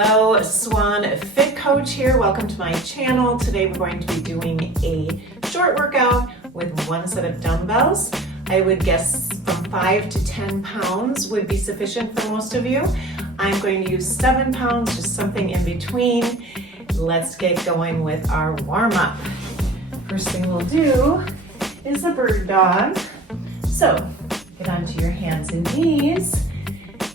Hello, Swan Fit Coach here. Welcome to my channel. Today we're going to be doing a short workout with one set of dumbbells. I would guess from 5 to 10 pounds would be sufficient for most of you. I'm going to use 7 pounds, just something in between. Let's get going with our warm-up. First thing we'll do is a bird dog. So get onto your hands and knees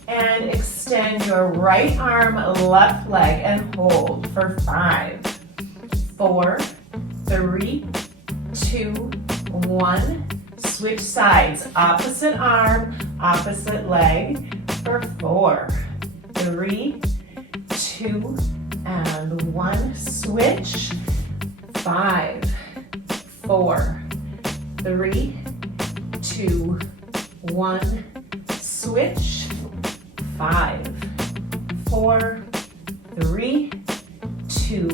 and extend your right arm, left leg, and hold for 5, 4, 3, 2, 1. Switch sides, opposite arm, opposite leg for 4, 3, 2, and 1. Switch, 5, 4, 3, 2, 1. Switch, 5, 4, 3, 2,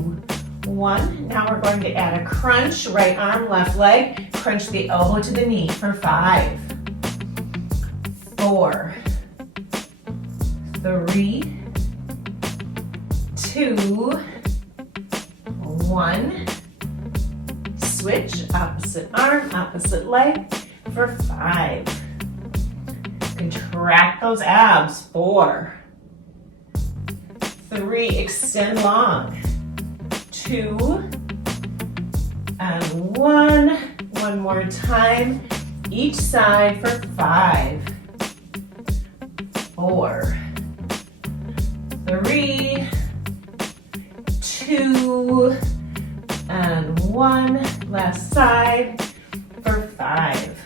1. Now we're going to add a crunch, right arm, left leg. Crunch the elbow to the knee for 5, 4, 3, 2, 1. Switch, opposite arm, opposite leg for 5. Contract those abs. 4, 3, extend long. 2, and 1. One more time. Each side for 5, 4, 3, 2, and 1. Last side for 5,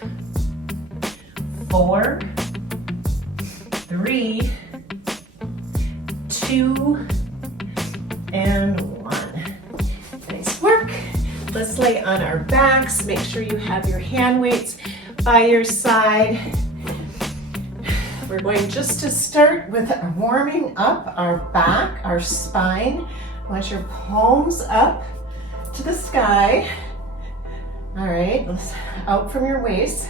4, 3, 2, and 1. Nice work. Let's lay on our backs. Make sure you have your hand weights by your side. We're going just to start with warming up our back, our spine. I want your palms up to the sky. All right, out from your waist.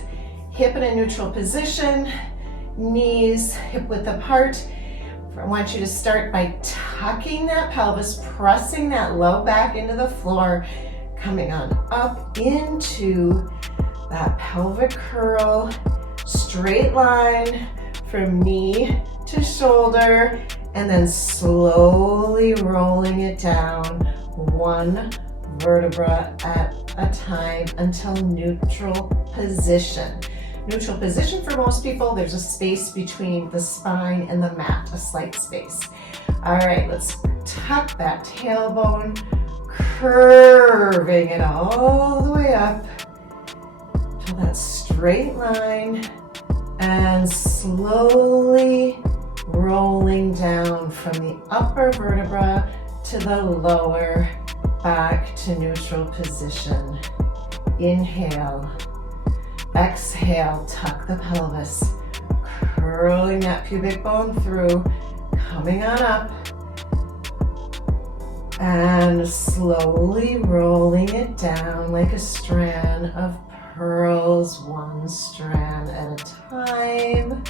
Hip in a neutral position. Knees hip width apart. I want you to start by tucking that pelvis, pressing that low back into the floor, coming on up into that pelvic curl, straight line from knee to shoulder, and then slowly rolling it down one vertebra at a time until neutral position. Neutral position for most people, there's a space between the spine and the mat, a slight space. All right, let's tuck that tailbone, curving it all the way up to that straight line and slowly rolling down from the upper vertebra to the lower, back to neutral position. Inhale. Exhale, tuck the pelvis, curling that pubic bone through, coming on up, and slowly rolling it down like a strand of pearls, one strand at a time.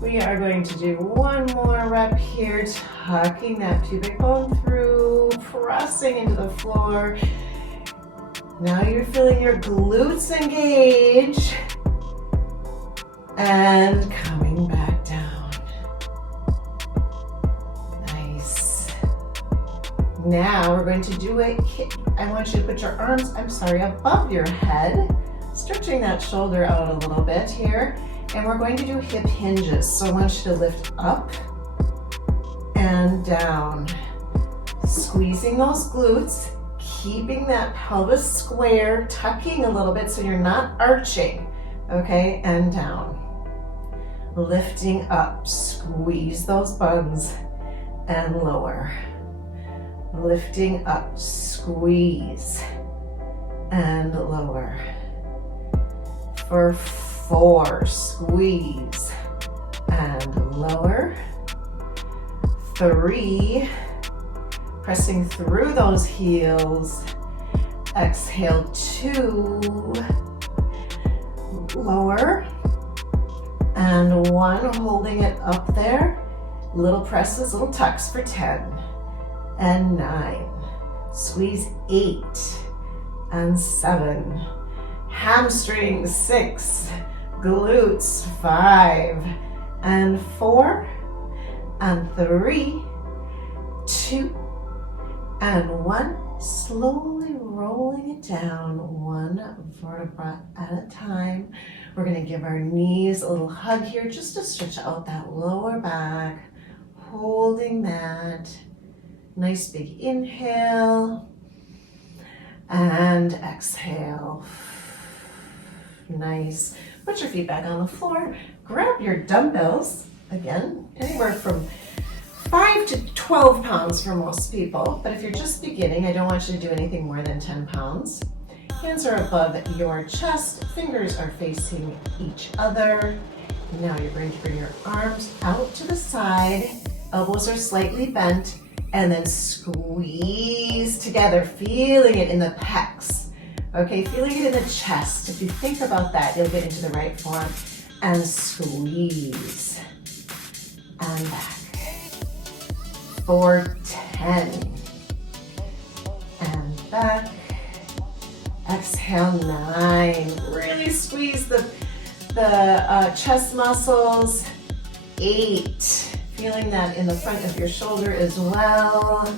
We are going to do one more rep here, tucking that pubic bone through, pressing into the floor. Now you're feeling your glutes engage and coming back down. Nice. Now we're going to do a kick. I want you to put your arms, above your head, stretching that shoulder out a little bit here. And we're going to do hip hinges. So I want you to lift up and down, squeezing those glutes. Keeping that pelvis square, tucking a little bit so you're not arching, okay, and down. Lifting up, squeeze those buns and lower. Lifting up, squeeze and lower. For 4, squeeze and lower. 3, pressing through those heels. Exhale, 2, lower, and 1, holding it up there. Little presses, little tucks for 10 and 9. Squeeze 8 and 7. Hamstrings 6. Glutes 5 and 4 and 3, 2 and 1. Slowly rolling it down one vertebra at a time. We're going to give our knees a little hug here just to stretch out that lower back, holding that. Nice big inhale and exhale. Nice. Put your feet back on the floor. Grab your dumbbells, again, anywhere from 5 to 12 pounds for most people, but if you're just beginning, I don't want you to do anything more than 10 pounds. Hands are above your chest, fingers are facing each other. Now you're going to bring your arms out to the side, elbows are slightly bent, and then squeeze together, feeling it in the pecs. Okay, feeling it in the chest. If you think about that, you'll get into the right form. And squeeze. And back. For 10. And back. Exhale, 9. Really squeeze the chest muscles. 8. Feeling that in the front of your shoulder as well.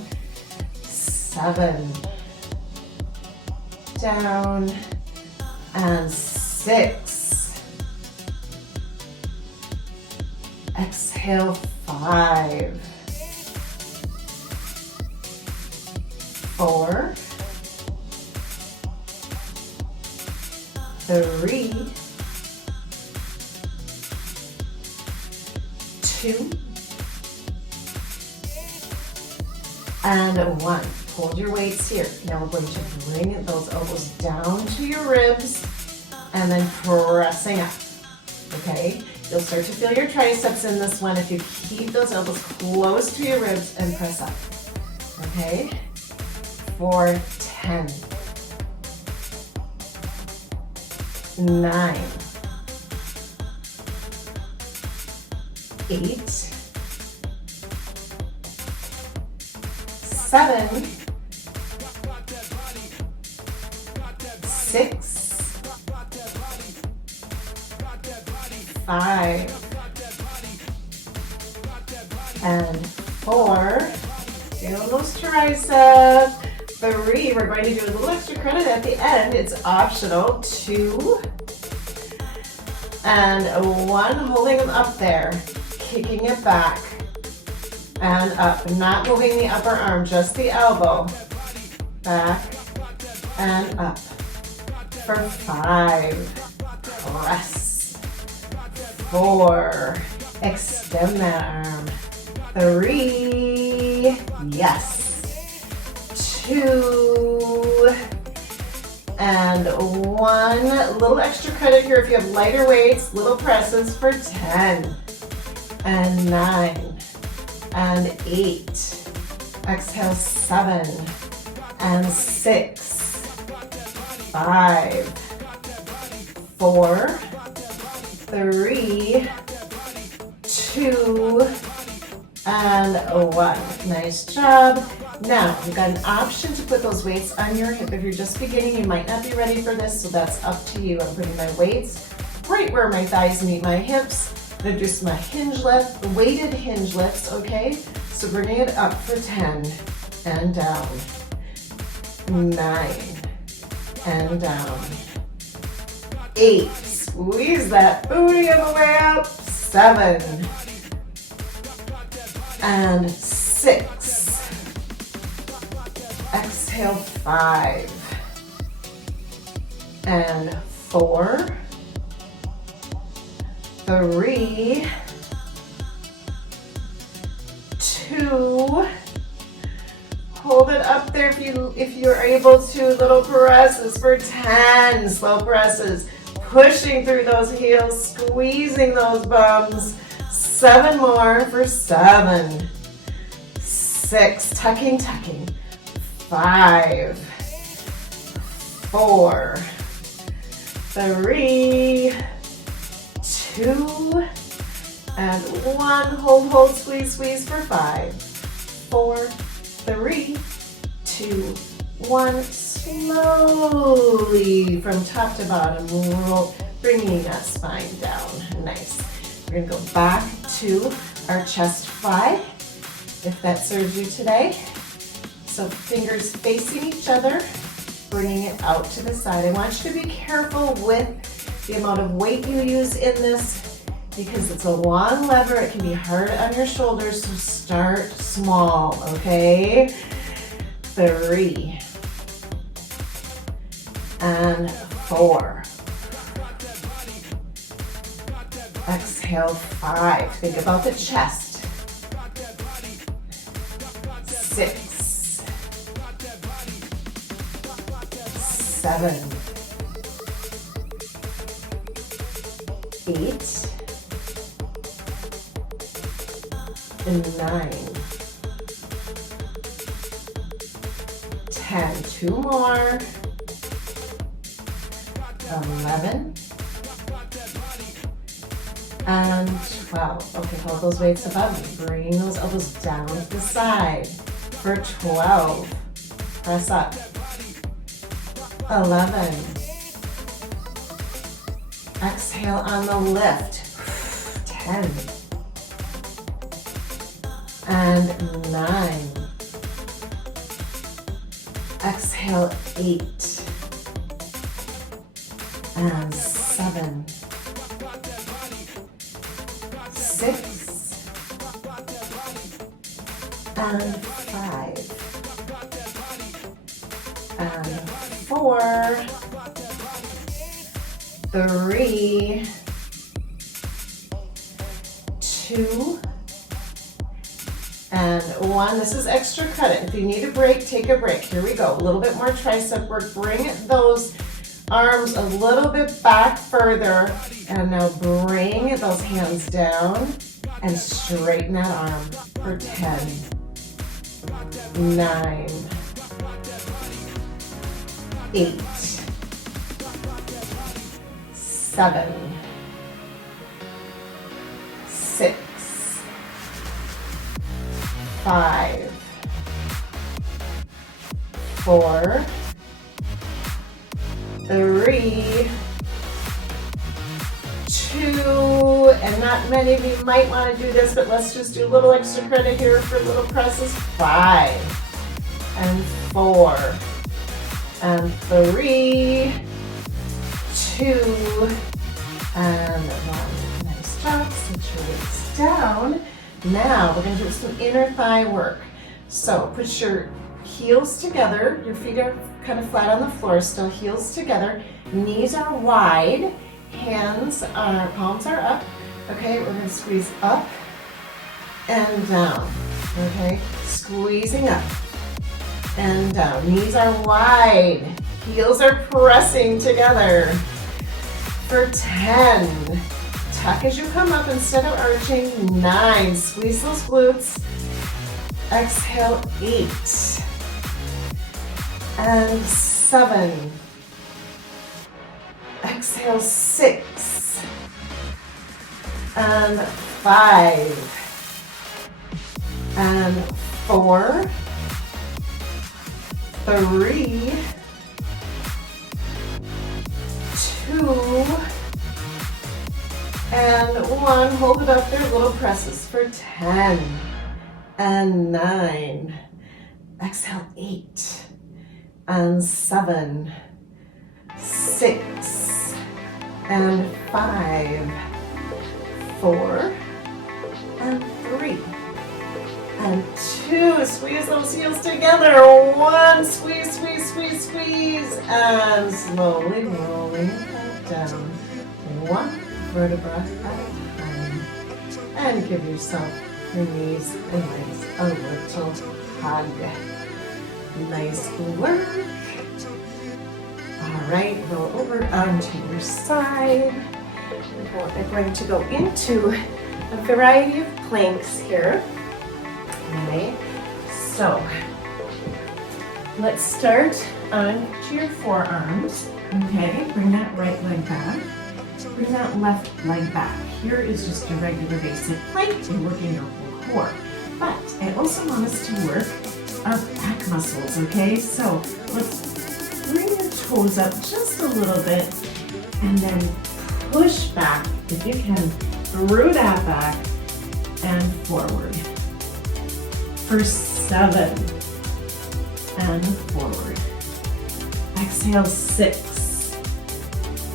7. Down. And 6. Exhale, 5. 4. 3. 2. And 1. Hold your weights here. Now we're going to bring those elbows down to your ribs and then pressing up. Okay? You'll start to feel your triceps in this one if you keep those elbows close to your ribs and press up. Okay? For 10. 9. 8. 7. 6. 5. And 4. Feel those triceps. 3. We're going to do a little extra credit at the end. It's optional. 2. And 1. Holding them up there. Kicking it back. And up. Not moving the upper arm, just the elbow. Back and up. For 5. Press. 4. Extend that arm. 3. Yes. 2. And 1. Little extra credit here if you have lighter weights. Little presses for 10. And 9. And 8. Exhale, 7. And 6. 5. 4. 3. 2. And 1. Nice job. Now, you've got an option to put those weights on your hip. If you're just beginning, you might not be ready for this, so that's up to you. I'm putting my weights right where my thighs meet my hips. I'm going to do some hinge lift, weighted hinge lifts, okay? So bringing it up for 10 and down. 9 and down. 8. Squeeze that booty on the way up. 7 and 6. Exhale, 5 and 4. 3. 2. Hold it up there if you're able to. Little presses for 10. Slow presses. Pushing through those heels, squeezing those bums. 7 more for 7. 6. Tucking. 5. 4. 3. 2. And 1, hold, squeeze for 5, 4, 3, 2, 1. Slowly from top to bottom, roll, bringing that spine down. Nice. We're gonna go back to our chest fly, if that serves you today. So fingers facing each other, bringing it out to the side. I want you to be careful with the amount of weight you use in this because it's a long lever. It can be hard on your shoulders, so start small, okay? 3 and 4. Exhale, 5. Think about the chest. 6, 7, 8, and 9, 10. 2 more. 11 and 12. Okay, hold those weights above you. Bring those elbows down to the side for 12. Press up. 11. Exhale on the lift. 10 and 9. Exhale, 8 and 7, 6 and 5 and 4, 3, 2 and 1. This is extra credit. If you need a break, take a break. Here we go. A little bit more tricep work. Bring those arms a little bit back further, and now bring those hands down and straighten that arm for 10, 9, 8, 7, 6, 5, 4, 3, 2, and not many of you might want to do this, but let's just do a little extra credit here for little presses. 5 and 4 and 3, 2 and 1. Nice job. Sit your weights down. Now we're going to do some inner thigh work. So put your heels together. Your feet are kind of flat on the floor, still heels together. Knees are wide. Palms are up. Okay, we're going to squeeze up and down. Okay, squeezing up and down. Knees are wide. Heels are pressing together. For 10. Tuck as you come up instead of arching. 9. Squeeze those glutes. Exhale, 8. And 7. Exhale, 6. And 5. And 4. 3. 2. And 1. Hold it up there, little presses for 10. And 9. Exhale, 8. And 7. 6. And 5. 4. And 3. And 2. Squeeze those heels together. 1. Squeeze, squeeze, squeeze, squeeze. And slowly rolling down. 1 vertebra at a time. And give yourself your knees and legs a little hug. Nice work. All right, roll over onto your side. We're going to go into a variety of planks here. Okay, so let's start onto your forearms. Okay, bring that right leg back. bring that left leg back. Here is just your regular basic plank. You're working your whole core. But I also want us to work our back muscles, okay? So let's bring your toes up just a little bit and then push back, if you can, through that back and forward. For 7 and forward. Exhale, 6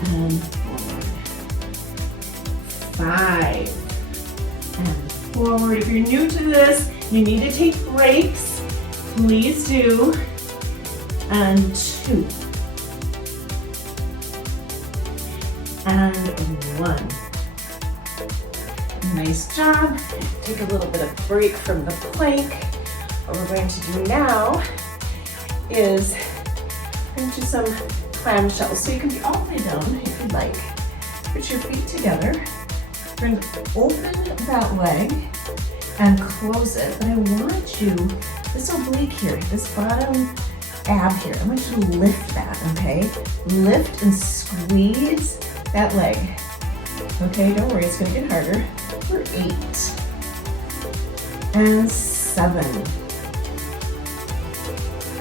and forward. 5 and forward. If you're new to this, you need to take breaks. Please do. And 2. And 1. Nice job. Take a little bit of break from the plank. What we're going to do now is into some clamshells. So you can be all the way down if you'd like. Put your feet together. We're going to open that leg and close it. But I want you, this oblique here, this bottom ab here, I want you to lift that, okay? Lift and squeeze that leg. Okay, don't worry, it's gonna get harder. For 8 and 7.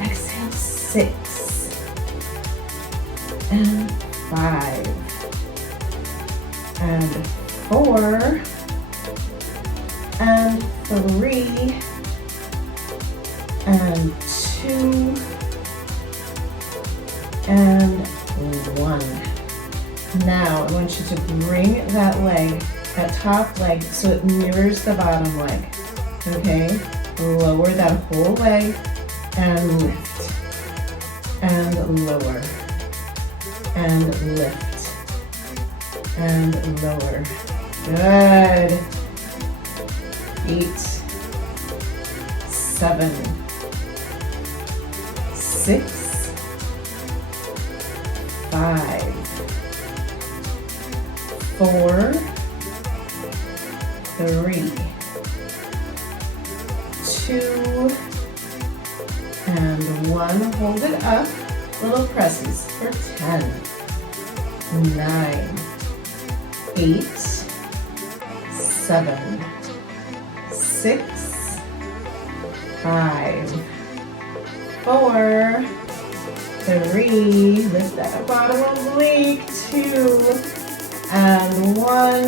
Exhale, 6 and 5 and 4 and 3 and 2 and 1. Now I want you to bring that leg, that top leg, so it mirrors the bottom leg. Okay? Lower that whole leg and lift. And lower. And lift. And lower. Good. 8, 7, 6, 5, 4, 3, 2, and 1. Hold it up. Little presses for 10, 9, 8, 7, 6, 5, 4, 3, lift that bottom oblique, 2, and 1.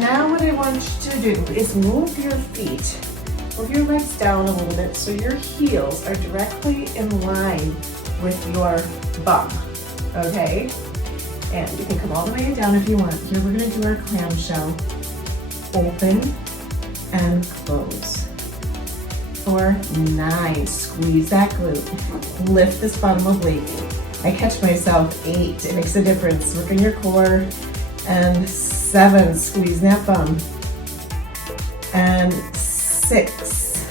Now what I want you to do is move your feet, move your legs down a little bit so your heels are directly in line with your bum, okay? And you can come all the way down if you want. Here we're gonna do our clamshell. Open and close. For 9, squeeze that glute. Lift this bottom oblique. I catch myself. 8, it makes a difference. Work in your core. And 7, squeeze that bum. And 6,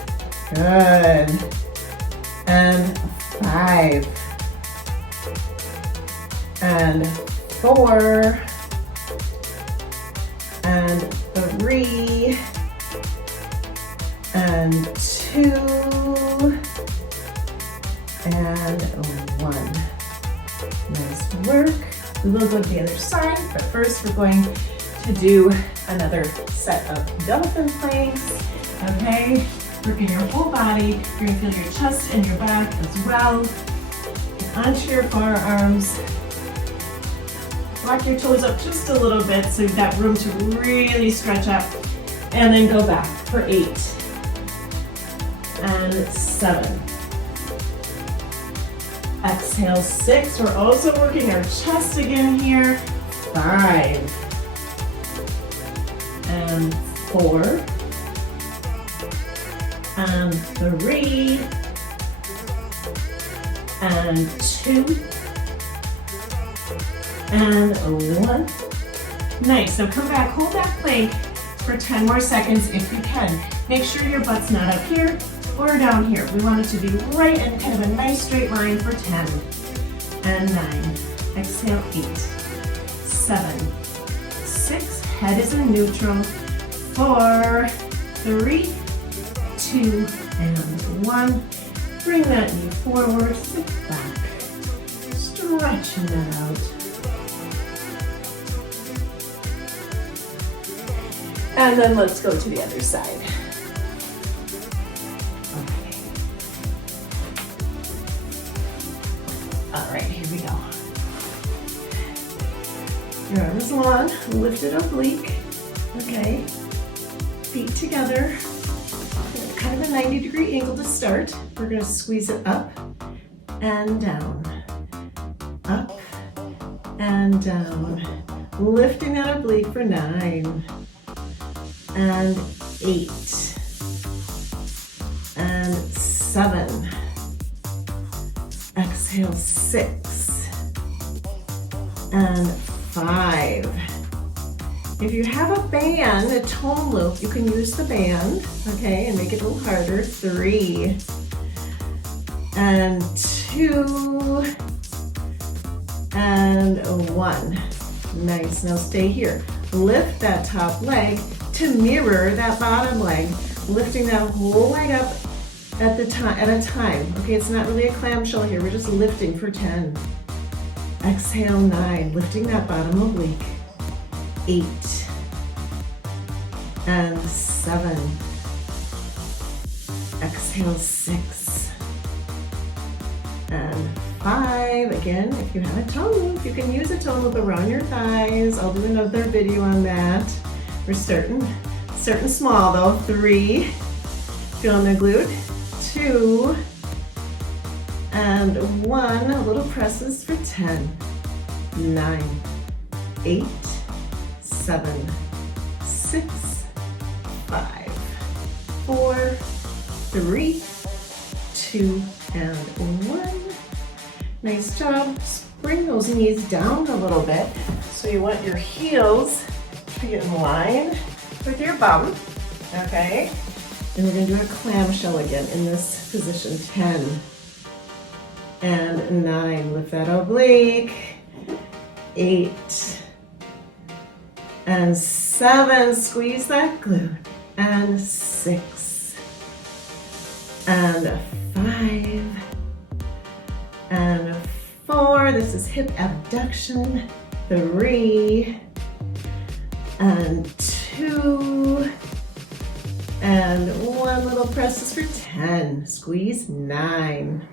good. And 5, and 4, and 3, and 2, and 1. Nice work. We will go to the other side, but first we're going to do another set of dolphin planks. Okay, working your whole body. You're gonna feel your chest and your back as well. Get onto your forearms. Walk your toes up just a little bit so you've got room to really stretch up. And then go back for 8 and 7. Exhale, 6. We're also working our chest again here. 5 and 4 and 3 and 2 and 1. Nice. Now come back, hold that plank for 10 more seconds if you can. Make sure your butt's not up here or down here. We want it to be right in kind of a nice straight line for 10 and 9. Exhale, 8, 7, 6. Head is in neutral. 4, 3, 2, and 1. Bring that knee forward, sit back, stretching that out. And then let's go to the other side. Okay. All right, here we go. Your arms long, lifted oblique. Okay. Feet together. Kind of a 90-degree angle to start. We're going to squeeze it up and down. Up and down. Lifting that oblique for 9 and 8 and 7. Exhale, 6 and 5. If you have a band, a tone loop, you can use the band, okay, and make it a little harder. 3 and 2 and 1. Nice. Now stay here. Lift that top leg to mirror that bottom leg, lifting that whole leg up at a time. Okay, it's not really a clamshell here. We're just lifting for 10. Exhale, 9, lifting that bottom oblique. 8 and 7. Exhale, 6 and 5. Again, if you have a toe loop, you can use a toe loop around your thighs. I'll do another video on that. We're starting small though. 3, feeling the glute. 2 and 1. A little presses for 10. 9, 8, 7, 6, 5, 4, 3, 2, and 1. Nice job. Just bring those knees down a little bit. So you want your heels to get in line with your bum. Okay. And we're going to do a clamshell again in this position. 10 and 9. Lift that oblique. 8 and 7. Squeeze that glute. And 6 and 5 and 4. This is hip abduction. 3 and 2 and 1. Little presses for 10. Squeeze. 9,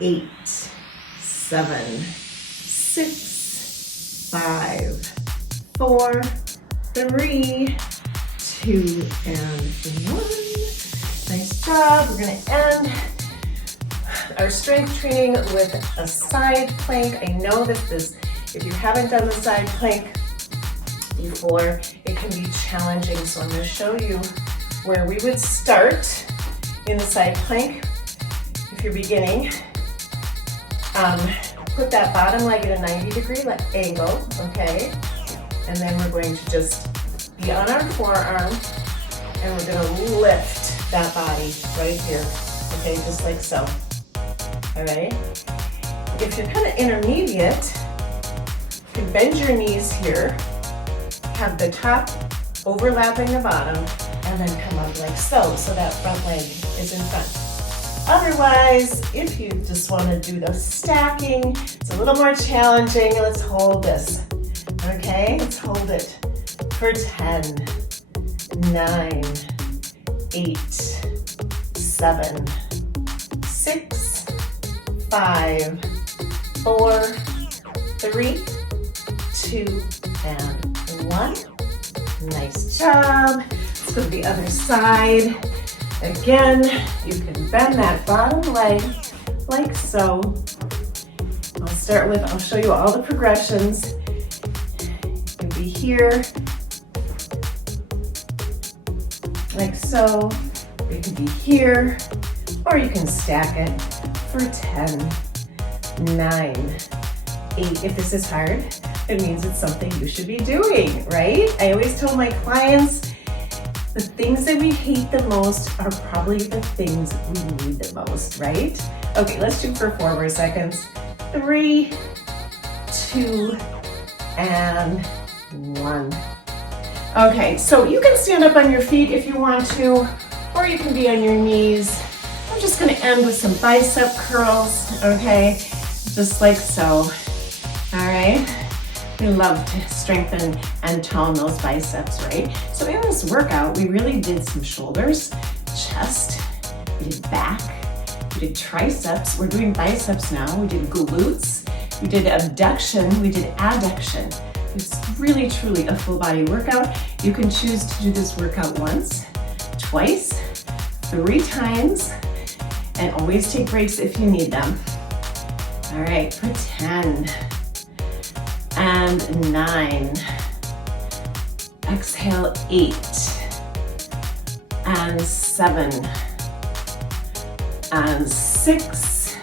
8, 7, 6, 5, 4, 3, 2, and 1. Nice job. We're going to end our strength training with a side plank. I know that if you haven't done the side plank before, it can be challenging. So I'm going to show you where we would start in the side plank. If you're beginning, put that bottom leg at a 90-degree angle, okay? And then we're going to just be on our forearm, and we're going to lift that body right here, okay, just like so. All right? If you're kind of intermediate, you can bend your knees here, have the top overlapping the bottom, and then come up like so, so that front leg is in front. Otherwise, if you just want to do the stacking, it's a little more challenging. Let's hold this, okay? Let's hold it for 10, 9, 8, 7, 6, 5, 4, 3, 2, and 1. Nice job. Let's go to the other side. Again, you can bend that bottom leg like so. I'll show you all the progressions. You can be here, like so. You can be here, or you can stack it for 10, 9, 8. If this is hard, it means it's something you should be doing, right? I always tell my clients, the things that we hate the most are probably the things we need the most, right? Okay, let's do for 4 more seconds. 3, 2, and 1. Okay, so you can stand up on your feet if you want to, or you can be on your knees. I'm just gonna end with some bicep curls, okay? Just like so, all right? We love to strengthen and tone those biceps, right? So in this workout, we really did some shoulders, chest, we did back, we did triceps, we're doing biceps now, we did glutes, we did abduction, we did adduction. It's really, truly a full body workout. You can choose to do this workout once, twice, 3 times, and always take breaks if you need them. All right, for 10 and 9. Exhale, 8 and 7 and 6,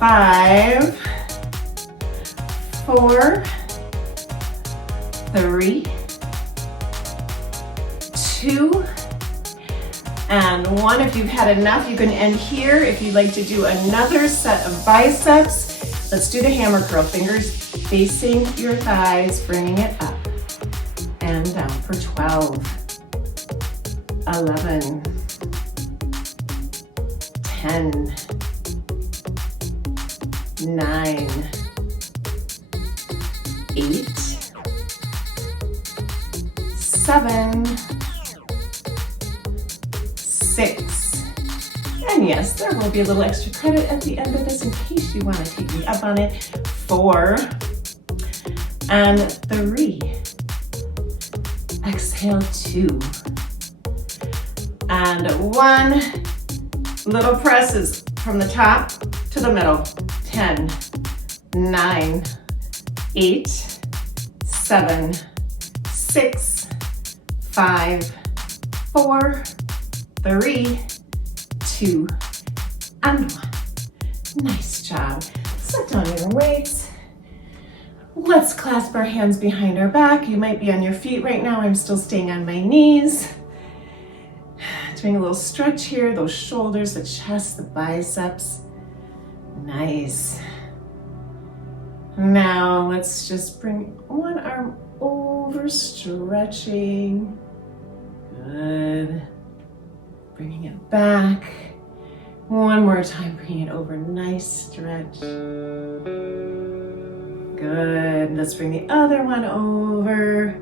5, 4, 3, 2, and 1. If you've had enough, you can end here. If you'd like to do another set of biceps, let's do the hammer curl. Fingers facing your thighs, bringing it up and down for 12, 11, 10, 9, 8, 7, 6, and yes, there will be a little extra credit at the end of this in case you want to take me up on it. 4 and 3. Exhale, 2 and 1. Little presses from the top to the middle. 10, 9, 8, 7, 6, 5, 4, 3, 2, and 1. Nice job. Set down your weights. Let's clasp our hands behind our back. You might be on your feet right now. I'm still staying on my knees. Doing a little stretch here, those shoulders, the chest, the biceps. Nice. Now let's just bring one arm over, stretching. Good. Bringing it back. One more time, bringing it over. Nice stretch. Good. Let's bring the other one over.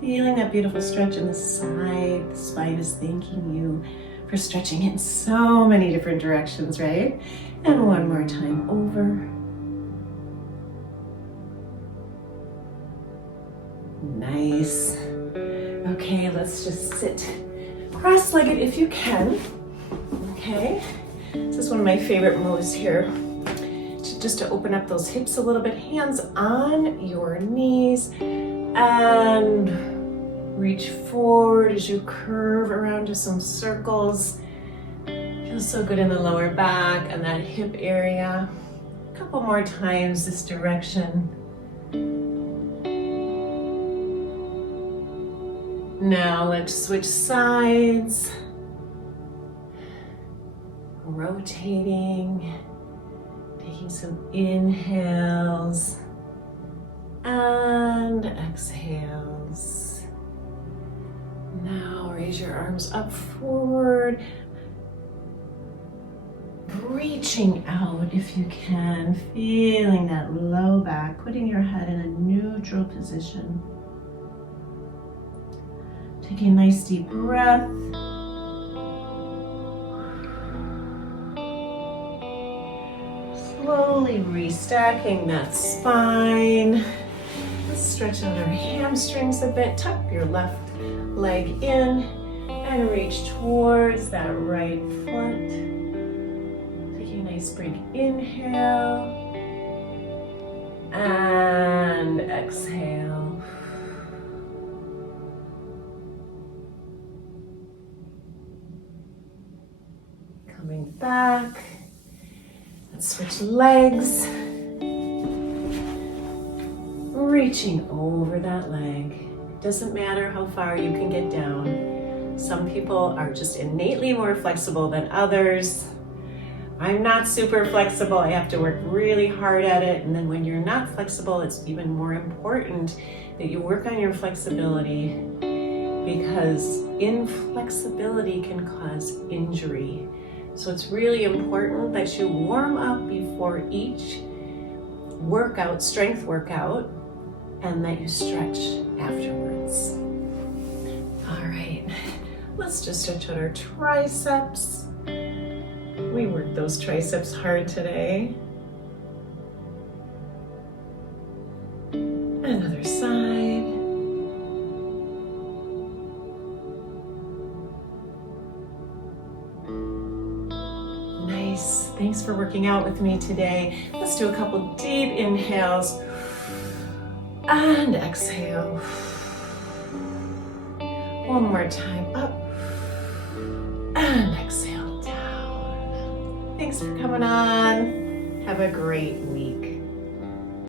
Feeling that beautiful stretch in the side. The spine is thanking you for stretching in so many different directions, right? And one more time over. Nice. Okay, let's just sit cross-legged if you can. Okay. This is one of my favorite moves here. Just to open up those hips a little bit. Hands on your knees and reach forward as you curve around to some circles. Feels so good in the lower back and that hip area. A couple more times this direction. Now let's switch sides. Rotating. Taking some inhales and exhales. Now raise your arms up forward. Reaching out if you can, feeling that low back, putting your head in a neutral position. Taking a nice deep breath. Slowly restacking that spine. Let's stretch out our hamstrings a bit. Tuck your left leg in and reach towards that right foot. Taking a nice big inhale and exhale. Coming back. Switch legs, reaching over that leg. Doesn't matter how far you can get down. Some people are just innately more flexible than others. I'm not super flexible. I have to work really hard at it. And then when you're not flexible, it's even more important that you work on your flexibility, because inflexibility can cause injury. So it's really important that you warm up before each workout, strength workout, and that you stretch afterwards. All right, let's just stretch out our triceps. We worked those triceps hard today. Another side. Nice. Thanks for working out with me today. Let's do a couple deep inhales and exhale. One more time. Up and exhale down. Thanks for coming on. Have a great week.